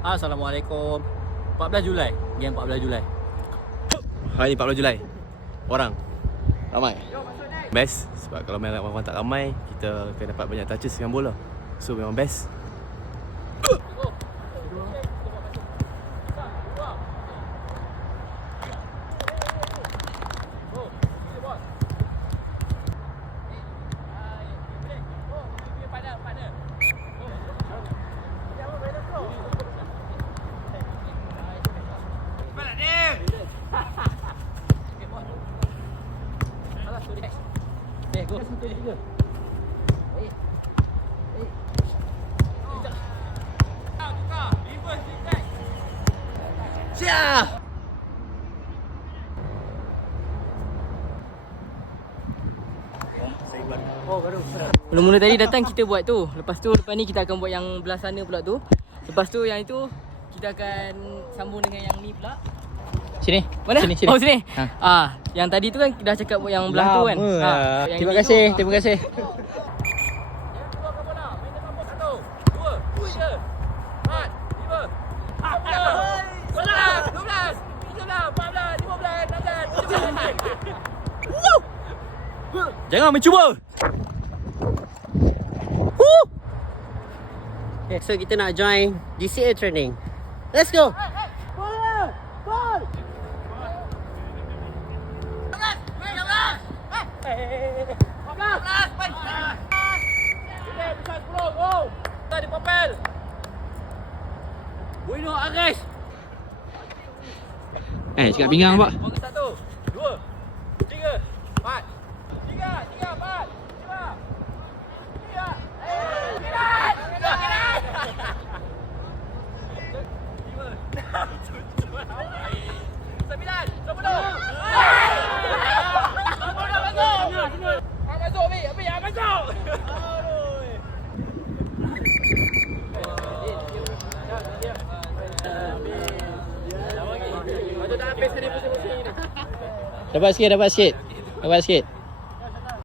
Assalamualaikum. 14 Julai. Game 14 Julai. Hari ni 14 Julai. Orang ramai. Best sebab kalau main orang tak ramai, kita akan dapat banyak touches dengan bola. So memang best. Mula-mula tadi datang kita buat tu. Lepas ni kita akan buat yang belah sana pula tu. Lepas tu yang itu kita akan sambung dengan yang ni pula. Sini. Mana? Sini. Oh sini. Yang tadi tu kan dah cakap buat yang belah tu kan. Terima kasih. Terima kasih. Jangan mencuba. Okay, so kita nak join DCA training. Let's go. Cakap pinggang pak. 1, 2, 3, 4. 3, 4, 5. 9. Dapat sikit. Dapat sikit.